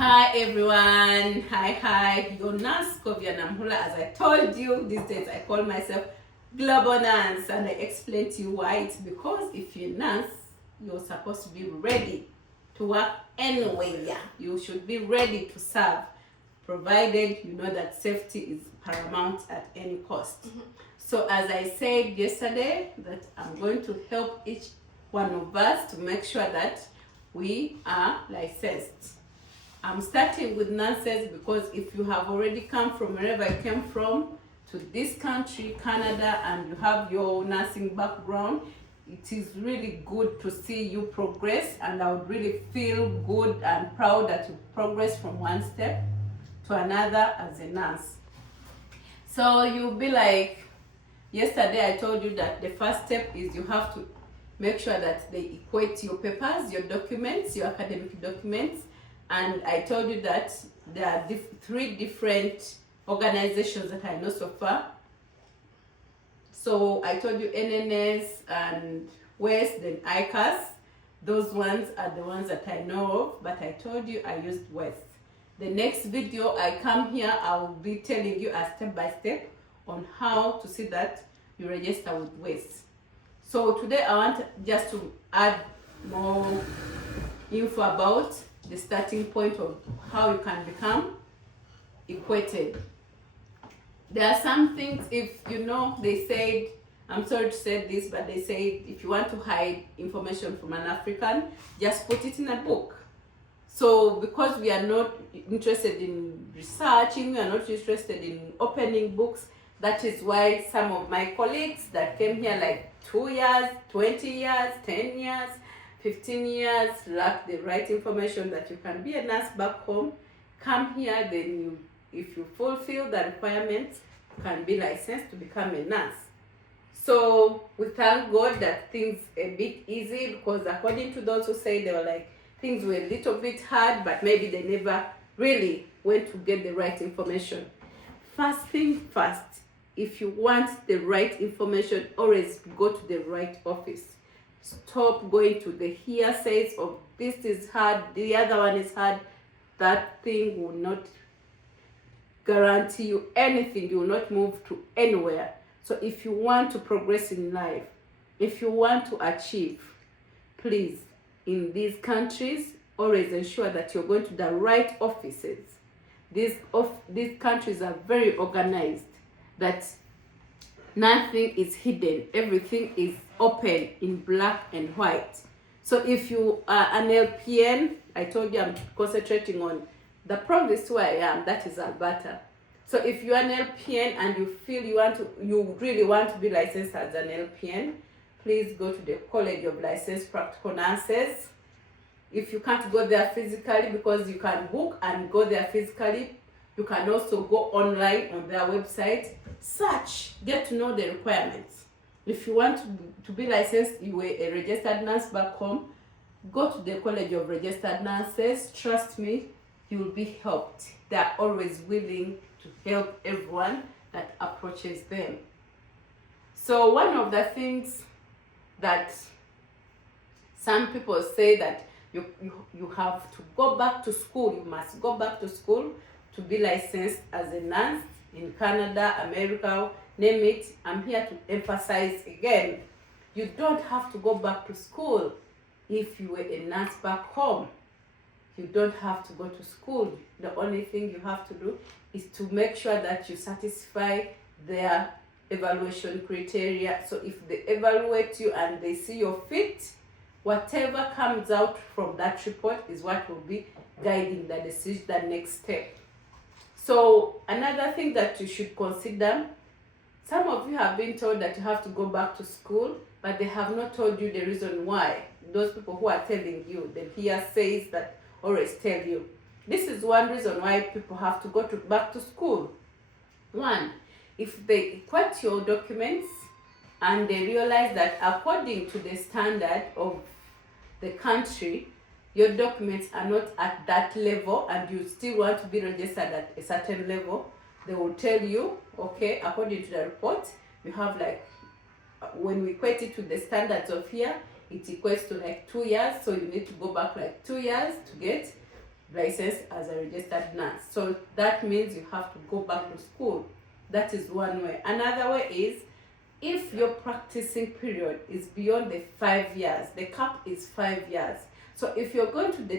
Hi everyone, hi, your nurse Kovia Namhula. As I told you, these days I call myself Global Nurse, and I explain to you why. It's because if you're nurse, you're supposed to be ready to work anywhere. You should be ready to serve, provided you know that safety is paramount at any cost. So as I said yesterday, that I'm going to help each one of us to make sure that we are licensed. I'm starting with nurses because if you have already come from wherever you came from to this country, Canada, and you have your nursing background, it is really good to see you progress, and I would really feel good and proud that you progress from one step to another as a nurse. So you'll be like, yesterday I told you that the first step is you have to make sure that they equate your papers, your documents, your academic documents. And I told you that there are three different organizations that I know so far. So I told you NNS and West, then ICAS. Those ones are the ones that I know of, but I told you I used West. The next video I come here, I will be telling you a step by step on how to see that you register with West. So today I want just to add more info about the starting point of how you can become equated. There are some things, if you know, they said, I'm sorry to say this, but they say if you want to hide information from an African, just put it in a book. So because we are not interested in researching, we are not interested in opening books, that is why some of my colleagues that came here like 2 years, 20 years, 10 years, 15 years, lack the right information that you can be a nurse back home. Come here, then you, if you fulfill the requirements, you can be licensed to become a nurse. So we thank God that things a bit easy, because according to those who say they were like, things were a little bit hard, but maybe they never really went to get the right information. First thing first, if you want the right information, always go to the right office. Stop going to the hearsays of this is hard, the other one is hard. That thing will not guarantee you anything. You will not move to anywhere. So if you want to progress in life, if you want to achieve, please, in these countries, always ensure that you're going to the right offices. These countries are very organized, that nothing is hidden, everything is open in black and white. So if you are an LPN, I told you I'm concentrating on the province where I am, that is Alberta. So if you're an LPN and you feel you really want to be licensed as an LPN, please go to the College of Licensed Practical Nurses. If you can't go there physically, because you can book and go there physically, you can also go online on their website, search, get to know the requirements. If you want to be licensed, you were a registered nurse back home, go to the College of Registered Nurses. Trust me, you will be helped. They are always willing to help everyone that approaches them. So one of the things that some people say that you have to go back to school, you must go back to school to be licensed as a nurse in Canada, America, name it. I'm here to emphasize again, you don't have to go back to school if you were a nurse back home. You don't have to go to school. The only thing you have to do is to make sure that you satisfy their evaluation criteria. So if they evaluate you and they see your fit, whatever comes out from that report is what will be guiding the decision, the next step. So another thing that you should consider, some of you have been told that you have to go back to school, but they have not told you the reason why. Those people who are telling you, the hearsays that always tell you. This is one reason why people have to go back to school. One, if they equate your documents and they realize that according to the standard of the country, your documents are not at that level and you still want to be registered at a certain level, they will tell you, okay, according to the report, you have like, when we equate it to the standards of here, it equates to like 2 years, so you need to go back like 2 years to get licensed as a registered nurse. So that means you have to go back to school. That is one way. Another way is if your practicing period is beyond the 5 years, the cap is 5 years. So if you're going to the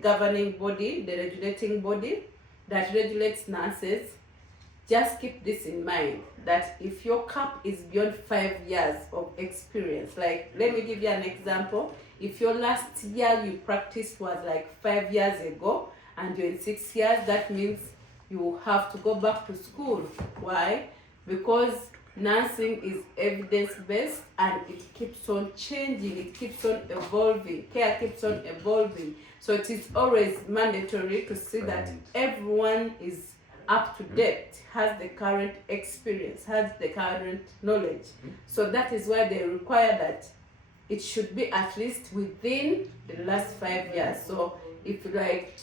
governing body, the regulating body that regulates nurses, just keep this in mind, that if your cap is beyond 5 years of experience, like let me give you an example. If your last year you practiced was like 5 years ago and you're in 6 years, that means you have to go back to school. Why? Because nursing is evidence-based and it keeps on changing, it keeps on evolving, care keeps on evolving. So it is always mandatory to see that everyone is up to date, has the current experience, has the current knowledge. So that is why they require that it should be at least within the last 5 years. So if you like,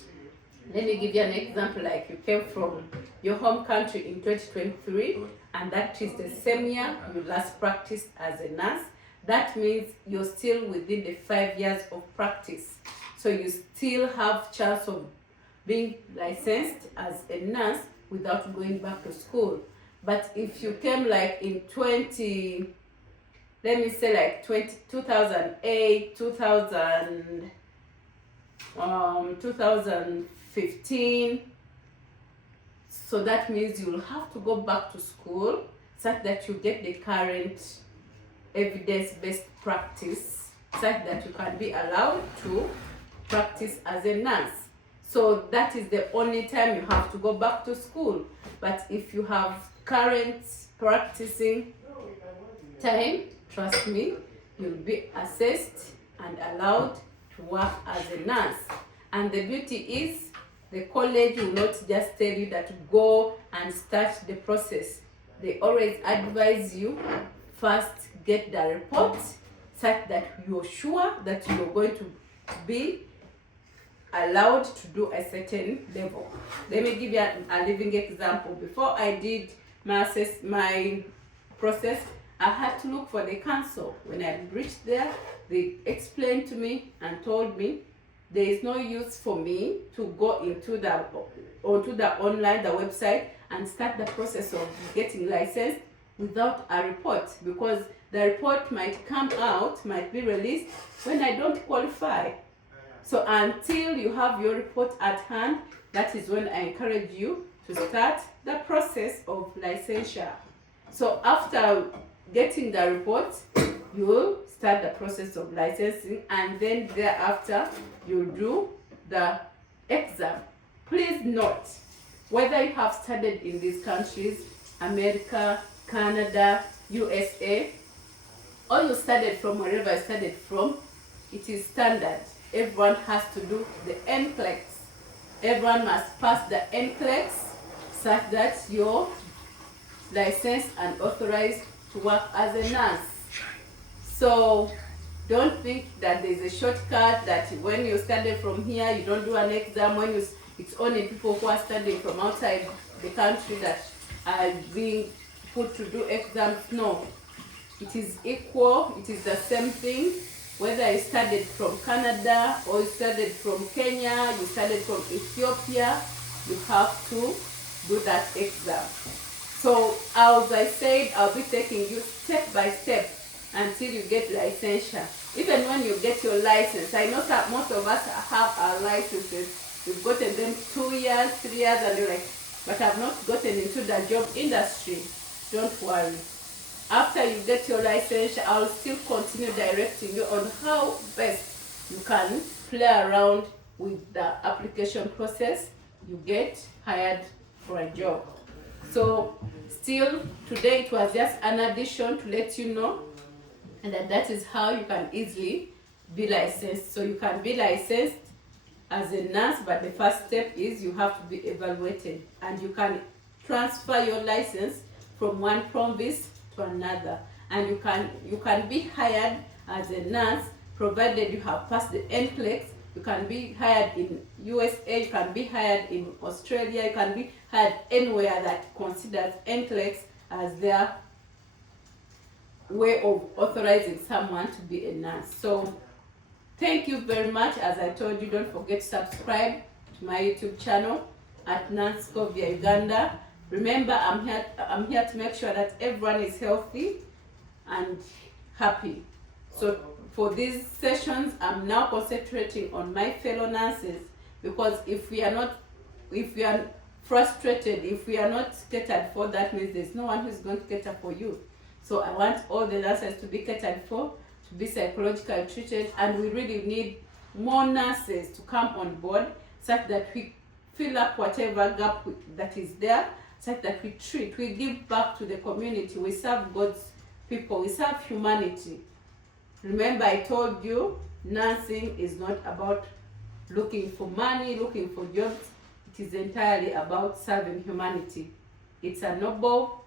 let me give you an example, like you came from your home country in 2023 and that is the same year you last practiced as a nurse, that means you're still within the 5 years of practice. So you still have chance of being licensed as a nurse without going back to school. But if you came like in 2008, 2015, so that means you'll have to go back to school such that you get the current evidence-based practice, such that you can be allowed to practice as a nurse. So that is the only time you have to go back to school. But if you have current practicing time, trust me, you'll be assessed and allowed to work as a nurse. And the beauty is, the college will not just tell you that to go and start the process. They always advise you first get the report such that you're sure that you're going to be allowed to do a certain level. Let me give you a living example. Before I did my process, I had to look for the council. When I reached there, they explained to me and told me there is no use for me to go into the online, the website, and start the process of getting licensed without a report, because the report might come out, might be released when I don't qualify. So until you have your report at hand, that is when I encourage you to start the process of licensure. So after getting the report, you will start the process of licensing, and then thereafter you do the exam. Please note, whether you have studied in these countries, America, Canada, USA, or you studied from wherever you studied from, it is standard. Everyone has to do the NCLEX. Everyone must pass the NCLEX such that you're licensed and authorized to work as a nurse. So don't think that there's a shortcut, that when you study from here you don't do an exam, it's only people who are studying from outside the country that are being put to do exams. No, it is equal, it is the same thing. Whether you studied from Canada or you studied from Kenya, you studied from Ethiopia, you have to do that exam. So as I said, I'll be taking you step by step until you get licensure. Even when you get your license, I know that most of us have our licenses. We've gotten them 2 years, 3 years, and you're like, but I've not gotten into the job industry. Don't worry. After you get your license, I'll still continue directing you on how best you can play around with the application process. You get hired for a job. So still, today it was just an addition to let you know that is how you can easily be licensed. So you can be licensed as a nurse, but the first step is you have to be evaluated, and you can transfer your license from one province to another, and you can be hired as a nurse provided you have passed the NCLEX. You can be hired in USA, you can be hired in Australia, you can be hired anywhere that considers NCLEX as their way of authorizing someone to be a nurse. So thank you very much. As I told you, don't forget to subscribe, to my YouTube channel at Nanscovia Uganda. Remember, I'm here to make sure that everyone is healthy and happy. So for these sessions, I'm now concentrating on my fellow nurses, because if we are frustrated, if we are not catered for, that means there's no one who's going to cater for you. So I want all the nurses to be catered for, to be psychologically treated, and we really need more nurses to come on board such that we fill up whatever gap that is there, such that we give back to the community, we serve God's people, we serve humanity. Remember, I told you, nursing is not about looking for money, looking for jobs. It is entirely about serving humanity. It's a noble,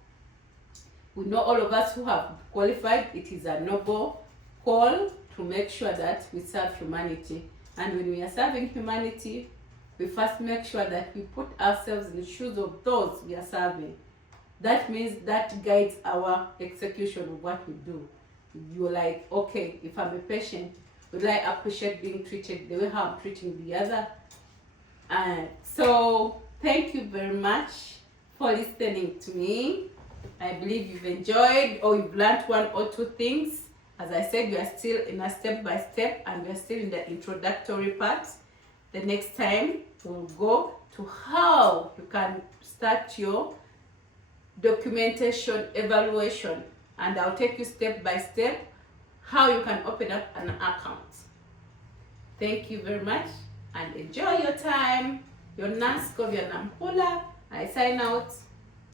we know all of us who have qualified, it is a noble call to make sure that we serve humanity. And when we are serving humanity, we first make sure that we put ourselves in the shoes of those we are serving. That means that guides our execution of what we do. You're like, okay, if I'm a patient, would I appreciate being treated the way how I'm treating the other? And so thank you very much for listening to me. I believe you've enjoyed or you've learned one or two things. As I said, we are still in a step-by-step and we are still in the introductory part. The next time we'll go to how you can start your documentation evaluation, and I'll take you step by step how you can open up an account. Thank you very much and enjoy your time. Your Nanscovia Nampula. I sign out.